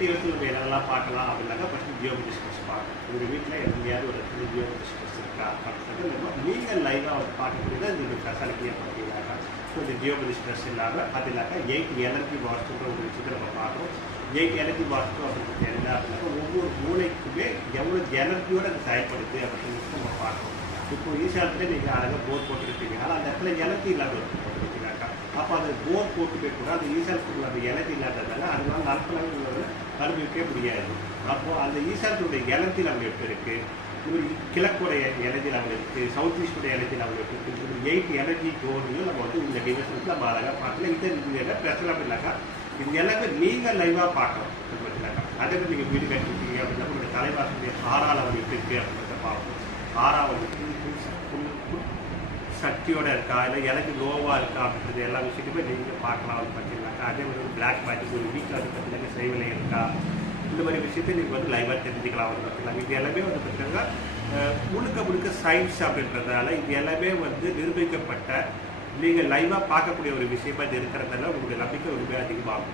நிலத்தில் என்னெல்லாம் பார்க்கலாம் அப்படின்னாக்கா ஃபஸ்ட்டு ஜியோமெட்ரி ஸ்ட்ரெஸ் பார்க்கணும். உங்கள் வீட்டில் எங்கேயாவது ஒரு இடத்துல ஜியோமெட்ரி ஸ்ட்ரெஸ் இருக்கா அப்படின்றது நீங்கள் லைவாக வந்து பார்க்கக்கூடியது நீங்கள் ஃபெசாலிட்டியாக பார்த்தீங்கன்னாக்கா ஸோ இந்த ஜியோமெட்ரி ஸ்ட்ரெஸ் இல்லாமல் அது இல்லாக்கா 8 எனர்ஜி வாஸ்துன்ற ஒரு விஷயத்தை நம்ம பார்க்குறோம். 8 எனர்ஜி வாஸ்து அப்படின்றது என்ன அப்படின்னாக்கா ஒவ்வொரு மூளைக்குமே எவ்வளோ எனர்ஜியோடு அது செயல்படுது அப்படின்னு நம்ம பார்க்கணும். இப்போ ஈசாலத்தில் நீங்கள் அழகாக போர் போட்டுருப்பீங்க, ஆனால் அந்த இடத்துல எனர்ஜி இல்லாமல் போட்டுருக்கீங்கனாக்கா அப்போ அந்த போர் போட்டுமே கூட அந்த ஈசாலத்துக்குள்ள அந்த எனர்ஜி இல்லாததால அதனால நற்பலன்களை அனுபவிக்கவே முடியாது. அப்போது அந்த ஈசாலத்துடைய எனர்ஜி லெவல் எப்படி இருக்குது, ஒரு கிழக்குடைய எனர்ஜி லெவல் இருக்குது, சவுத் ஈஸ்டுடைய எனர்ஜி லெவல் இருக்குது. ஒரு 8 எனர்ஜி ஜோனையும் நம்ம வந்து இந்த டிவைஸில் நம்ம அழகாக பார்க்கலாம். இது என்ன பிரச்சனை அப்படின்னாக்கா இது எல்லாமே நீங்கள் லைவாக பார்க்கணும் பார்த்தீங்கன்னாக்கா. அதே மாதிரி நீங்கள் வீடு கட்டிருக்கீங்க அப்படின்னா உங்களுடைய தலைவாசனுடைய 6ஆம் லெவல் எப்படி இருக்குது அப்படின்றத பார்க்கணும். 6ஆவது சக்தியோடு இருக்கா இல்லை எனக்கு லோவாக இருக்கா அப்படின்றது எல்லா விஷயத்தையுமே நீங்கள் பார்க்கலாம் வந்து பார்த்தீங்கன்னாக்கா. அதே மாதிரி ஒரு பிளாக் மேஜிக் ஒரு வீட்டில் வந்து பார்த்தீங்கன்னா செய்விலை இருக்கா, இந்த மாதிரி விஷயத்தை நீங்கள் வந்து லைவாக தெரிஞ்சுக்கலாம் வந்து பார்த்தீங்கன்னா. இது எல்லாமே வந்து பார்த்தீங்கன்னா முழுக்க சயின்ஸ் அப்படின்றதால இது எல்லாமே வந்து நிரூபிக்கப்பட்ட நீங்கள் லைவாக பார்க்கக்கூடிய ஒரு விஷயமா இது இருக்கிறதால உங்களுடைய நம்பிக்கை ரொம்ப அதிகமாகும்.